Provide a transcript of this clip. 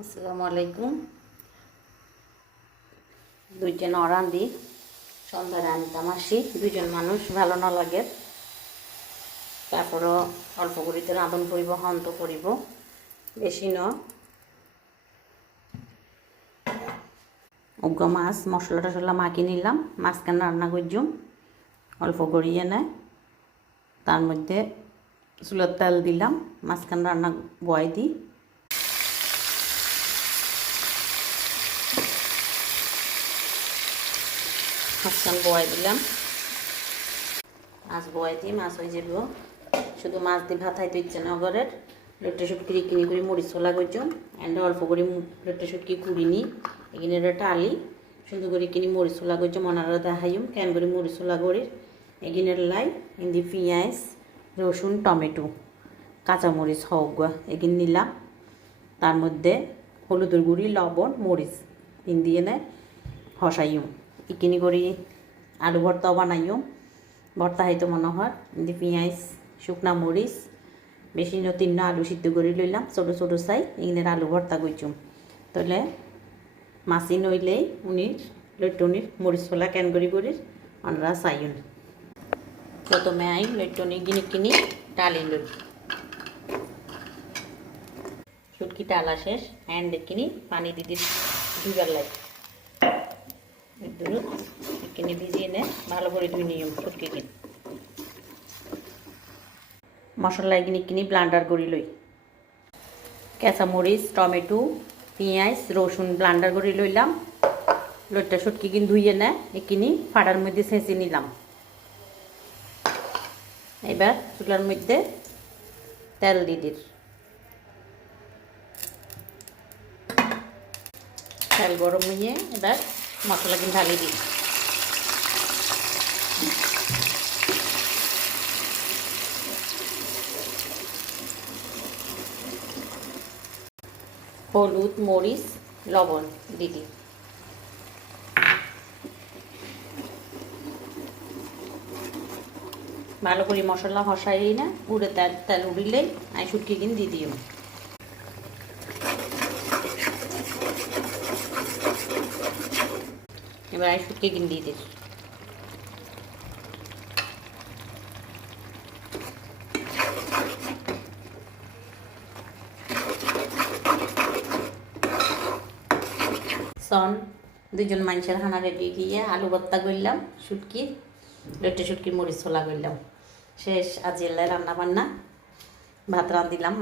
আসসালামু আলাইকুম। দুইজন রাঁধি সন্ধ্যা রাঁধতাম আসি, দুইজন মানুষ ভালো না লাগে, তারপরও অল্প করিতে রাঁধন করিব, হন্ত করিব, বেশি ন উগ্র মাছ মশলা টশলা মাখি নিলাম, মাঝখানে রান্না করছুম অল্প করিয়ে নেয়, তার মধ্যে চুলার তেল দিলাম, মাঝখানে রান্না বয় দিই, মাঝখান বয় দিলাম, মাছ বয় দিই, মাছ হয়ে যাব। শুধু মাছ দিয়ে ভাত খাইতে ইচ্ছে না ঘরের, লেট্টা শুটকি কিনে করে মরিচ ছোলা করছুম, এন্ড অল্প করে লেট্টা শুটকি কুড়ি নিই, এখানে টালি সুন্দর করে কিনে মরিচ ছোলা করছুম, ওনারা দেখাইম কেন করে মরিচ ছোলা করি। এগিনের লাই হিন্দি পেঁয়াজ রসুন টমেটো কাঁচামরিচ হোক এগিন নিলাম, তার মধ্যে হলুদের গুঁড়ি লবণ মরিচ দিয়ে নেয় হসাইম, ইকিনি করি আলু ভর্তাও বানাইম, ভর্তা হয়তো মনে হয় হিন্দি পেঁয়াজ শুকনা মরিচ বেশি তিন আলু সিদ্ধ করে লইলাম ছোটো ছোটো চাই, এগিনের আলু ভর্তা করছুম। তাহলে মাছি নইলেই উনির লইটনির মরিচ ফোলা ক্যান করি ওনারা চাইন। প্রথমে আই লইটনি কিনি ডালি লই, শুটকি টালা শেষ হ্যান্ড কিনি পানি দিদি দুইবার লাগে কিনে ভিজিয়ে নে ভালো করে ধুই নিয়ম শুটকি কিনি। মশলা কিনি ব্লান্ডার করি লই, কাঁচামরিচ টমেটো পেঁয়াজ রসুন ব্লান্ডার করে লইলাম, লইটা শুটকি কিন ধুইয়ে নেয় একিনি ফাড়ার মধ্যে ছেঁচে নিলাম। এবার চুলার মধ্যে তেল দিদির, তেল গরম হয়ে এবার মশলা কিন ঢালি দিই, হলুদ মরিচ লবণ দিদি, ভালো করে মশলা হসাই না উড়ে তেল তেল উড়িলেই আমি শুটকি কিন দিয়ে দিও। এবার আমি শুটকি কিন দিয়ে দিই, সন দুজন মানুষের খানা রেডি গিয়ে আলু ভর্তা করলাম, শুটকির লেট্টা শুটকির মরিচ ছোলা করলাম, শেষ আজ রান্না বান্না ভাত রাঁধিলাম।